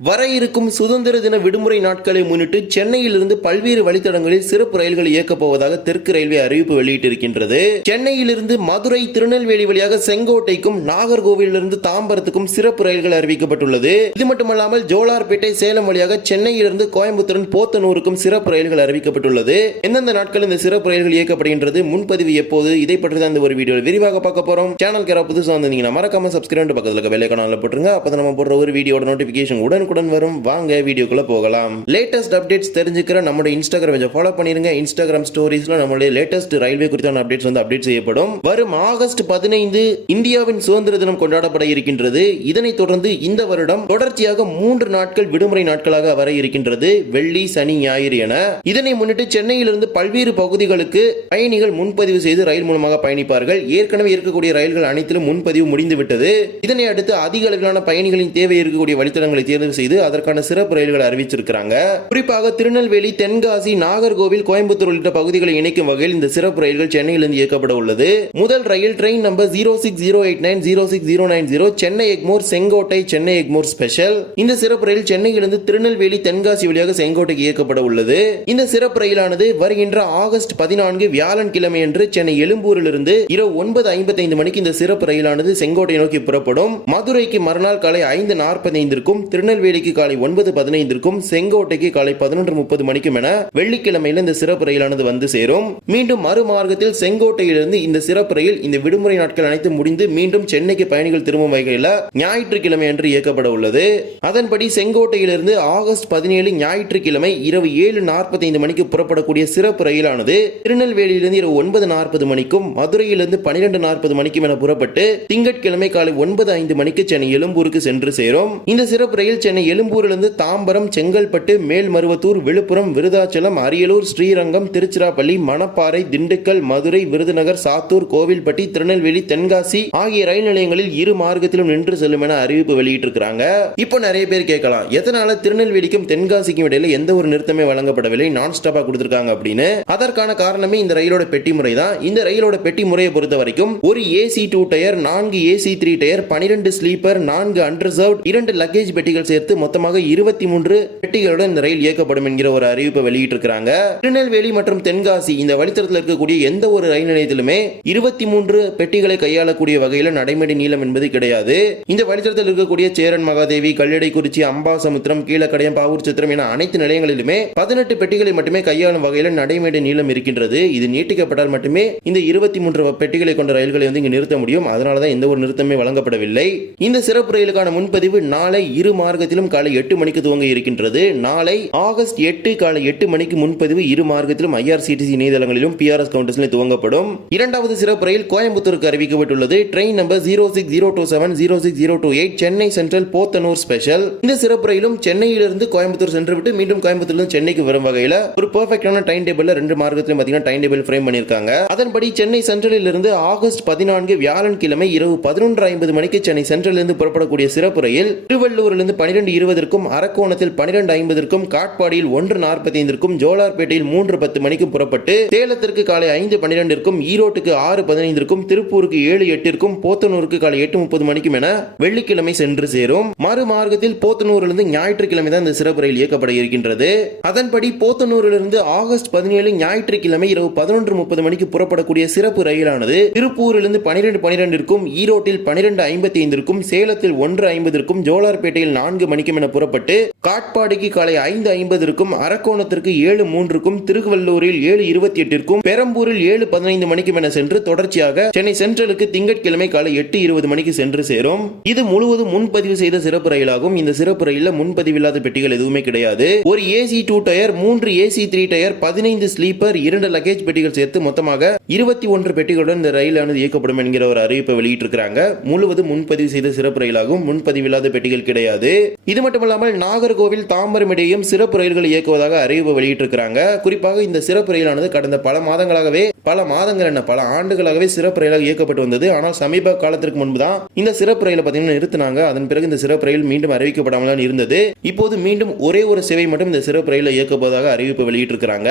வர இருக்கும் சுதந்திர தின விடுமுறை நாட்களை முன்னிட்டு சென்னையிலிருந்து பல்வேறு வழித்தடங்களில் சிறப்பு ரயில்கள் இயக்கப் போவதாக தெற்கு ரயில்வே அறிவிப்பு வெளியிட்டிருக்கின்றது. சென்னையிலிருந்து மதுரை திருநெல்வேலி வழியாக செங்கோட்டைக்கும் நாகர்கோவிலிருந்து தாம்பரத்துக்கும் சிறப்பு ரயில்கள் அறிவிக்கப்பட்டுள்ளது. இது மட்டுமல்லாமல் ஜோலார்பேட்டை சேலம் வழியாக சென்னையிலிருந்து கோயம்புத்தூரின் போத்தனூருக்கும் சிறப்பு ரயில்கள் அறிவிக்கப்பட்டுள்ளது. எந்தெந்த நாட்கள் இந்த சிறப்பு ரயில்கள் இயக்கப்படுகின்றது முன்பதிவு எப்போது இதை பற்றி தான் இந்த ஒரு வீடியோ விரிவாக பார்க்க போறோம். சேனல் கேரா புதுசாக வந்தீங்கன்னா மறக்காம சப்ஸ்கிரைப் பக்கத்தில் இருக்க வெள்ளை போட்டுருங்க. அப்போ நம்ம போடுற ஒரு வீடியோட நோட்டிபிகேஷன் உடனுக்குடன் வரும். வாங்க வீடியோக்குள்ள போகலாம். லேட்டஸ்ட் அப்டேட்ஸ் தெரிஞ்சுக்கிற நம்மளுடைய இன்ஸ்டாகிராம் பேஜை ஃபாலோ பண்ணிருங்க. இன்ஸ்டாகிராம் ஸ்டோரிஸ்ல நம்மளுடைய லேட்டஸ்ட் ரயில்வே குறித்தான அப்டேட்ஸ் வந்து அப்டேட் செய்யப்படும். வரும் ஆகஸ்ட் பதினைந்து இந்தியாவின் சுதந்திர தினம் கொண்டாடப்பட இருக்கின்றது. இதனைத் தொடர்ந்து இந்த வருடம் தொடர்ச்சியாக மூன்று நாட்கள் விடுமுறை நாட்களாக வர இருக்கின்றது. வெள்ளி சனி ஞாயிறு என. இதனை முன்னிட்டு சென்னையிலிருந்து பல்வேறு பகுதிகளுக்கு பயணிகள் முன்பதிவு செய்து ரயில் மூலமாக பயணிப்பார்கள். ஏற்கனவே இருக்கக்கூடிய ரயில்கள் அனைத்திலும் முன்பதிவு முடிந்து விட்டது இதனை அடுத்து அதிக அளவிலான பயணிகளின் தேவை இருக்கக்கூடிய வழித்தடங்களை தேர்வு செய்து அதற்கான சிறப்பு ரயில்களை அறிவிச்சிருக்கிறாங்க. குறிப்பாக திருநெல்வேலி தென்காசி நாகர்கோவில் கோயம்புத்தூர் உள்ளிட்ட பகுதிகளை இணைக்கும் வகையில் இந்த சிறப்பு ரயில்கள் சென்னையிலிருந்து இயக்கப்பட உள்ளது. முதல் ரயில் train number zero six zero eight nine zero six zero nine zero Chennai Egmore Sengottai Chennai Egmore special. இந்த சிறப்பு ரயில் சென்னையிலிருந்து திருநெல்வேலி தென்காசி வழியாக செங்கோட்டைக்கு இயக்கப்பட உள்ளது. இந்த சிறப்பு ரயிலானது வருகின்ற ஆகஸ்ட் பதினான்கு வியாழன் கிழமையன்று சென்னை எழும்பூரிலிருந்து இரவு ஒன்பது ஐம்பத்தைந்து மணிக்கு இந்த சிறப்பு ரயிலானது செங்கோட்டை நோக்கி புறப்படும். மதுரைக்கு மறுநாள் காலை ஐந்து நாற்பத்தைந்திற்கும் திருநெல்வேலிக்கு காலை ஒன்பது பதினைந்திற்கும் செங்கோட்டைக்கு காலை பதினொன்று முப்பது மணிக்கும் என வெள்ளிக்கிழமையில் இந்த சிறப்பு ரயிலானது வந்து சேரும். மீண்டும் மறுமார்க்கத்தில் செங்கோட்டையிலிருந்து இந்த சிறப்பு ரயில் இந்த விடுமுறை நாட்கள் அனைத்து முடிந்து மீண்டும் சென்னைக்கு பயணிகள் திரும்பும் வகையில் ஞாயிற்றுக்கிழமை அன்று இயக்கப்பட உள்ளது. அதன்படி செங்கோட்டையிலிருந்து ஆகஸ்ட் பதினேழு ஞாயிற்றுக்கிழமை இரவு ஏழு நாற்பத்தைந்து மணிக்கு புறப்படக்கூடிய சிறப்பு ரயிலானது திருநெல்வேலியிலிருந்து இரவு ஒன்பது நாற்பது மணிக்கும் மதுரையிலிருந்து பனிரெண்டு நாற்பது மணிக்கும் என புறப்பட்டு திங்கட்கிழமை காலை ஒன்பது ஐந்து மணிக்கு சென்னை எழும்பூருக்கு சென்று சேரும். இந்த சிறப்பு ரயில் சென்னை எழும்பூரிலிருந்து தாம்பரம் செங்கல்பட்டு மேல்மருவத்தூர் விழுப்புரம் விருதாச்சலம் அரியலூர் ஸ்ரீரங்கம் திருச்சிராப்பள்ளி மணப்பாறை திண்டுக்கல் மதுரை விருதுநகர் சாத்தூர் கோவில்பட்டி திருநெல்வேலி தென்காசி ஆகிய ரயில் நிலையங்களில் இரு மார்க்கத்திலும் நின்று செல்லும் என அறிவிப்பு வெளியிட்டிருக்கிறாங்க. இப்போ நிறைய பேர் கேட்கலாம் எதனால திருநெல்வேலிக்கும் தென்காசிக்கும் இடையில எந்த ஒரு நிறுத்தமே வழங்கப்படவில்லை நான் ஸ்டாப்பா கொடுத்திருக்காங்க அப்படின்னு? அதற்கான காரணமே இந்த ரயிலோட பெட்டி முறை தான். இந்த ரயிலோட பெட்டி முறையை பொறுத்த வரைக்கும் ஒரு ஏசி டூ டயர் நான்கு ஏசி த்ரீ டயர் பனிரெண்டு ஸ்லீப்பர் நான்கு அன்ரிசர்வ் இரண்டு லக்கேஜ் பெட்டிகள் சேர்த்து சேர்த்து மொத்தமாக இருபத்தி மூன்று பெட்டிகளுடன் இந்த ரயில் இயக்கப்படும் என்கிற ஒரு அறிவிப்பை வெளியிட்டிருக்கிறாங்க. திருநெல்வேலி மற்றும் தென்காசி இந்த வழித்தடத்தில் இருக்கக்கூடிய எந்த ஒரு ரயில் நிலையத்திலுமே இருபத்தி மூன்று பெட்டிகளை கையாளக்கூடிய வகையில் நடைமேடை நீளம் என்பது கிடையாது. இந்த வழித்தடத்தில் இருக்கக்கூடிய சேரன் மகாதேவி கல்லடை குறிச்சி அம்பாசமுத்திரம் கீழக்கடையம் பாவூர் சித்திரம் என அனைத்து நிலையங்களிலுமே பதினெட்டு பெட்டிகளை மட்டுமே கையாளும் வகையில் நடைமேடை நீளம் இருக்கின்றது. இது நீட்டிக்கப்பட்டால் மட்டுமே இந்த இருபத்தி மூன்று பெட்டிகளை கொண்ட ரயில்களை வந்து இங்கு நிறுத்த முடியும். அதனால தான் எந்த ஒரு நிறுத்தமே வழங்கப்படவில்லை. இந்த சிறப்பு ரயிலுக்கான முன்பதிவு நாளை இரு மார்க்கத்தில் மார்க்கத்திலும் காலை எட்டு மணிக்கு துவங்க இருக்கின்றது. நாளை ஆகஸ்ட் எட்டு காலை எட்டு மணிக்கு முன்பதிவு இரு மார்க்கத்திலும் ஐஆர்சிடிசி இணையதளங்களிலும் பிஆர்எஸ் கவுண்டர்ஸிலும் துவங்கப்படும். இரண்டாவது சிறப்பு ரயில் கோயம்புத்தூருக்கு அறிவிக்கப்பட்டுள்ளது. Train number zero six zero two seven zero six zero two eight Chennai central Podanur special இந்த சிறப்பு ரயிலும் சென்னையிலிருந்து கோயம்புத்தூர் சென்று விட்டு மீண்டும் கோயம்புத்தூர்ல சென்னைக்கு வரும் வகையில் ஒரு பெர்ஃபெக்டான டைம் டேபிள் ரெண்டு மார்க்கத்திலும் பாத்தீங்கன்னா டைம் டேபிள் ஃப்ரேம் பண்ணிருக்காங்க அதன்படி சென்னை சென்ட்ரலில் இருந்து ஆகஸ்ட் பதினான்கு வியாழன் கிழமை இரவு பதினொன்று ஐம்பது மணிக்கு சென்னை சென்ட்ரலில் இருந்து புறப்படக்கூடிய சிறப்பு ரயில் திருவள்ளூரிலிருந்து பனிரெண்டு இருபதற்கும் அரக்கோணத்தில் பனிரெண்டு ஐம்பதற்கும் காட்பாடியில் ஒன்று நாற்பத்தைந்திற்கும் ஜோலார்பேட்டையில் மூன்று பத்து மணிக்கும் புறப்பட்டு சேலத்திற்கு காலை ஐந்து பன்னிரெண்டிற்கும் ஈரோட்டுக்கு ஆறு பதினைந்திற்கும் திருப்பூருக்கு ஏழு எட்டிற்கும் போத்தனூருக்கு காலை எட்டு முப்பது மணிக்கும் என வெள்ளிக்கிழமை சென்று சேரும். மறுமார்க்கத்தில் போத்தனூரிலிருந்து ஞாயிற்றுக்கிழமை தான் இந்த சிறப்பு ரயில் இயக்கப்பட இருக்கின்றது. அதன்படி போத்தனூரிலிருந்து ஆகஸ்ட் பதினேழு ஞாயிற்றுக்கிழமை இரவு பதினொன்று முப்பது மணிக்கு புறப்படக்கூடிய சிறப்பு ரயிலானது திருப்பூரிலிருந்து பனிரெண்டு பனிரெண்டிற்கும் ஈரோட்டில் பனிரெண்டு ஐம்பத்தி ஐந்திற்கும் சேலத்தில் ஒன்று ஐம்பதற்கும் ஜோலார்பேட்டையில் நான்கு மணிக்கும் என புறப்பட்டு காட்பாடிக்கு காலை ஐந்து ஐம்பதற்கும் அரக்கோணத்திற்கு ஏழு மூன்றுக்கும் திருவள்ளூரில் ஏழு இருபத்தி எட்டிற்கும் பெரம்பூரில் ஏழு பதினைந்து மணிக்கும் என சென்று தொடர்ச்சியாக சென்னை சென்ட்ரலுக்கு திங்கட்கிழமை காலை எட்டு இருபது மணிக்கு சென்று சேரும். இது முழுவதும் முன்பதிவு செய்த சிறப்பு ரயிலாகும். இந்த சிறப்பு ரயிலில் முன்பதிவில்லாத பெட்டிகள் எதுவுமே கிடையாது. ஒரு ஏசி டூ டயர் மூன்று ஏசி த்ரீ டயர் பதினைந்து ஸ்லீப்பர் இரண்டு லக்கேஜ் பெட்டிகள் சேர்த்து மொத்தமாக இருபத்தி ஒன்று பெட்டிகளுடன் இந்த ரயிலானது இயக்கப்படும் என்கிற ஒரு அறிவிப்பை வெளியிட்டிருக்கிறாங்க. முழுவதும் முன்பதிவு செய்த சிறப்பு ரயிலாகும். முன்பதிவில்லாத பெட்டிகள் கிடையாது. இது மட்டுமல்லாமல் நாகர்கோவில் தாம்பரம் இடையும் சிறப்பு ரயில்கள் இயக்குவதாக அறிவிப்பு வெளியிட்டிருக்கிறாங்க. குறிப்பாக இந்த சிறப்பு ரயிலானது கடந்த பல மாதங்களாகவே பல மாதங்கள் என்ன பல ஆண்டுகளாகவே சிறப்பு ரயிலாக இயக்கப்பட்டு வந்தது. ஆனால் சமீப காலத்திற்கு முன்பு தான் இந்த சிறப்பு ரயிலை பார்த்தீங்கன்னா நிறுத்தினாங்க. அதன் பிறகு இந்த சிறப்பு ரயில் மீண்டும் அறிவிக்கப்படாமல் இருந்தது. இப்போது மீண்டும் ஒரே ஒரு சேவை மட்டும் இந்த சிறப்பு ரயிலில் இயக்கப்போவதாக அறிவிப்பு வெளியிட்டிருக்கிறாங்க.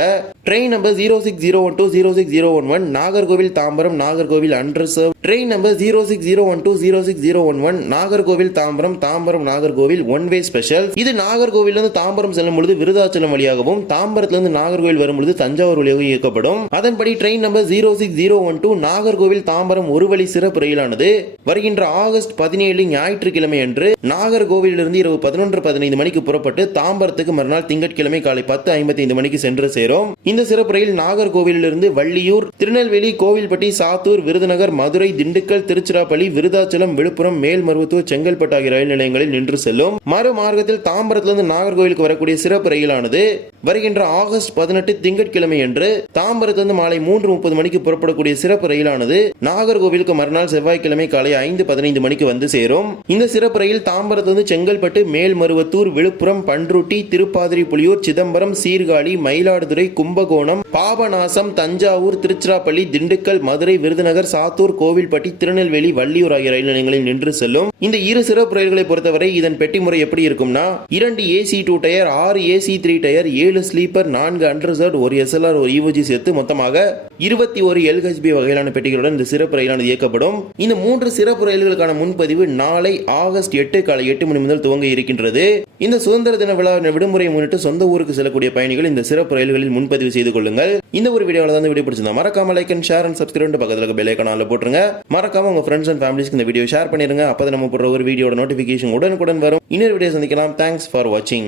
Train number zero six zero one two zero six zero one one Nagercoil Tambaram Nagercoil unreserved train number zero six zero one two zero six zero one one Nagercoil Tambaram Tambaram Nagercoil one way special இது நாகர்கோவில்ல இருந்து தாம்பரம் செல்லும் பொழுது விருதாச்சலம் வழியாகவும் தாம்பரத்துல இருந்து நாகர்கோவில் வரும் பொழுது தஞ்சாவூர் வழியாகவும் இயக்கப்படும். அதன்படி train number zero six zero one two Nagercoil Tambaram ஒரு வழி சிறப்பு ரயிலானது. வருகின்ற ஆகஸ்ட் பதினேழு ஞாயிற்றுக்கிழமை அன்று நாகர்கோவிலிருந்து இரவு பதினொன்று பதினைந்து மணிக்கு புறப்பட்டு தாம்பரத்துக்கு மறுநாள் திங்கட்கிழமை காலை பத்து ஐம்பத்தி ஐந்து மணிக்கு சென்று சேரும். இந்த சிறப்பு ரயில் நாகர்கோவிலிருந்து வள்ளியூர் திருநெல்வேலி கோவில்பட்டி சாத்தூர் விருதுநகர் மதுரை திண்டுக்கல் திருச்சிராப்பள்ளி விருதாச்சலம் விழுப்புரம் மேல்மருவத்தூர் செங்கல்பட்டு ஆகிய ரயில் நிலையங்களில் நின்று செல்லும். மறு மார்க்கத்தில் தாம்பரத்திலிருந்து நாகர்கோவிலுக்கு வரக்கூடிய சிறப்பு ரயிலானது வருகின்ற ஆகஸ்ட் பதினெட்டு திங்கட்கிழமை அன்று தாம்பரத்திலிருந்து மாலை மூன்று முப்பது மணிக்கு புறப்படக்கூடிய சிறப்பு ரயிலானது நாகர்கோவிலுக்கு மறுநாள் செவ்வாய்க்கிழமை காலை ஐந்து பதினைந்து மணிக்கு வந்து சேரும். இந்த சிறப்பு ரயில் தாம்பரத்திலிருந்து செங்கல்பட்டு மேல்மருவத்தூர் விழுப்புரம் பன்ருட்டி திருப்பாதிரி புலியூர் சிதம்பரம் சீர்காழி மயிலாடுதுறை கும்பகோணம் பாபநாசம் தஞ்சாவூர் திருச்சிராப்பள்ளி திண்டுக்கல் மதுரை விருதுநகர் சாத்தூர் கோவில்பட்டி திருநெல்வேலி வள்ளியூர் ஆகிய ரயில் நிலையங்களில் நின்று செல்லும். இந்த இரு சிறப்பு ரயில்களை பொறுத்தவரை இதன் பெட்டி முறை எப்படி இருக்கும்னா இரண்டு ஏசி டூ டயர் ஆறு ஏசி த்ரீ டயர் ஏழு ஸ்லீப்பர் நான்கு அண்டர்சர்ட் ஒரு எஸ்எல்ஆர் ஒரு இஓஜி சேர்த்து மொத்தமாக இருபத்தி ஒரு எல்ஹெச்பி வகையிலான பெட்டிகளுடன் இந்த சிறப்பு ரயிலானது இயக்கப்படும். இந்த மூன்று சிறப்பு ரயில்களுக்கான முன்பதிவு நாளை ஆகஸ்ட் எட்டு காலை எட்டு மணி முதல் துவங்க இருக்கின்றது. இந்த சுதந்திர தின விழா விடுமுறை முன்னிட்டு சொந்த ஊருக்கு செல்லக்கூடிய பயணிகள் இந்த சிறப்பு ரயில்களில் முன்பதிவு செய்து கொள்ளுங்கள். இந்த ஒரு வீடியோவில் தான் வீடியோ பிடிச்சிருந்தா மறக்காம like and share and subscribe பக்கத்தில் இருக்க பெல் ஐக்கான போட்டுருங்க. மறக்காம உங்க ஃப்ரெண்ட்ஸ் அண்ட் ஃபேமிலிஸ்க்கு இந்த வீடியோ ஷேர் பண்ணிருங்க. அப்போ நம்ம போடுற ஒரு வீடியோட நோட்டிஃபிகேஷன் உடனுக்குடன் வரும். இன்னொரு வீடியோ சந்திக்கலாம். தேங்க்ஸ் ஃபார் வாட்சிங்